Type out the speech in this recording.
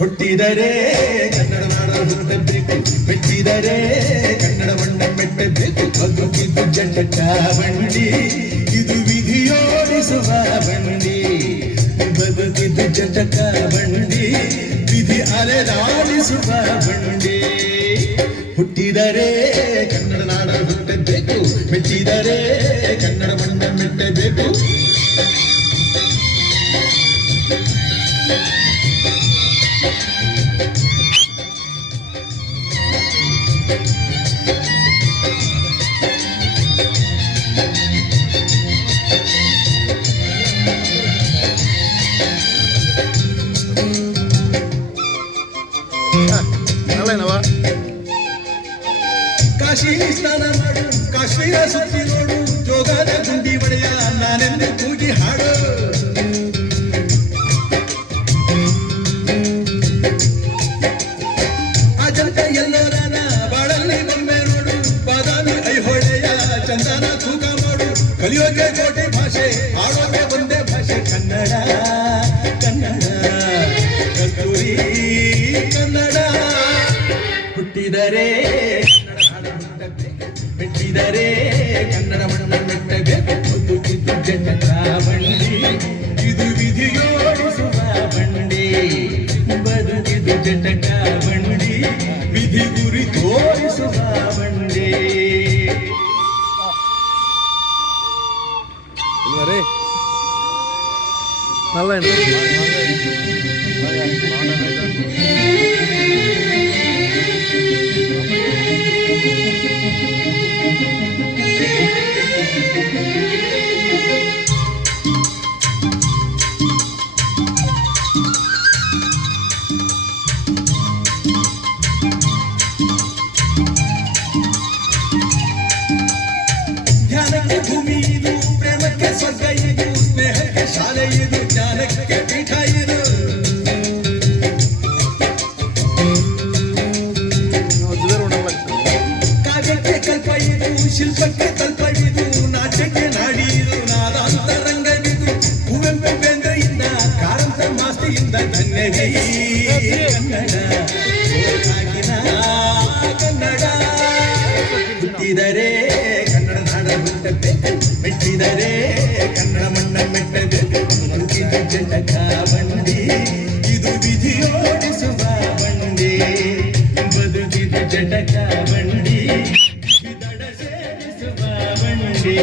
ಹುಟ್ಟಿದರೆ ಕನ್ನಡ ನಾಡ ಹುಟ್ಟಬೇಕು, ಮೆಚ್ಚಿದರೆ ಕನ್ನಡ ಮಣ್ಣ ಮೆಟ್ಟಬೇಕು. ಬದುಕಿದ್ದು ಜಟಕ ಬಂಡಿ, ಇದು ವಿಧಿಯೋಡಿಸುವ ಬಂಡಿ. ಬದುಕಿದ್ದು ಜಟಕ ಬಂಡಿ, ವಿಧಿ ಅಲೆದಾಡಿಸುವ ಬಂಡಿ. ಹುಟ್ಟಿದರೆ ಕನ್ನಡ ನಾಡ ಹುಟ್ಟಬೇಕು, ಮೆಚ್ಚಿದರೆ ಕನ್ನಡ ಮಣ್ಣ ಮೆಟ್ಟಬೇಕು. ಕಾಶಿ ಸ್ನಾನ ಮಾಡು, ಕಾಶ್ಮೀರ ಸುತ್ತಿ ನೋಡು, ಜೋಗದ ಗುಂಡಿ ಒಡೆಯ ನಾನೆಂದು ಕೂಗಿ ಹಾಡು. ಅಜಂತ ಎಲ್ಲೋರನ ಬಾಳಲ್ಲಿ ಬೊಮ್ಮೆ ನೋಡು, ಬಾದಾಮಿ ಐಹೊಳೆಯ ಚಂದನ ತೂಕ ಮಾಡು. ಕಲಿಯೋಕೆ ಕೋಟೆ ಭಾಷೆ, ಆಡೋಕೆ ಒಂದೇ ಭಾಷೆ ಕನ್ನಡ. ಕನ್ನಡ ಕಸ್ತೂರಿ ಕನ್ನಡ. ಹುಟ್ಟಿದರೆ ಮೆಚ್ಚಿದರೆ ಕನ್ನಡ ಮಣ್ಣ ಮೆಟ್ಟಬೇಕು. ಬದುಕಿದ್ದು ಜಟಕ ಬಂಡಿ, ಇದು ವಿಧಿಯೋಡಿಸುವ ಬಂಡಿ. ಬದುಕಿದ್ದು ಜಟಕ ಬಂಡಿ, ವಿಧಿ ಗುರಿ ತೋರಿಸುವ ಬಂಡಿ. ಧ್ಯಾನಕ್ಕೆ ಭೂಮಿ ಇದು, ಪ್ರೇಮಕ್ಕೆ ಸ್ವರ್ಗ ಇದು, ಸ್ನೇಹಕ್ಕೆ ಶಾಲೆ ಇದು, ಜ್ಞಾನಕ್ಕೆ ಪೀಠ ಇದು. ಕಾವ್ಯಕ್ಕೆ ಕಲ್ಪ ಇದು, ಶಿಲ್ಪಕ್ಕೆ ಕಲ್ಪ ಇದು, ನಾಟ್ಯಕ್ಕೆ ನಾಡಿ ಇದು, ನಾದಾಂತರಂಗವಿದು. ಕುವೆಂಪು ಬೇಂದ್ರೆಯಿಂದ, ಕಾರಂತ ಮಾಸ್ತಿಯಿಂದ ಧನ್ಯವೇ ಕನ್ನಡ. ಕನ್ನಡ ಹುಟ್ಟಿದರೆ ಕನ್ನಡ ನಾಡ ಹುಟ್ಟಬೇಕು, ಮೆಚ್ಚಿದರೆ ಕನ್ನಡ ಮಣ್ಣ ಮೆಟ್ಟಬೇಕು. ಬದುಕಿದ್ದು ಜಟಕ ಬಂಡಿ, ಇದು ವಿಧಿಯೋಡಿಸುವ ಬಂಡಿ. ಬದುಕಿದ್ದು ಜಟಕ ಬಂಡಿ, ವಿದಡ ಸೇರಿಸುವ ಬಂಡಿ.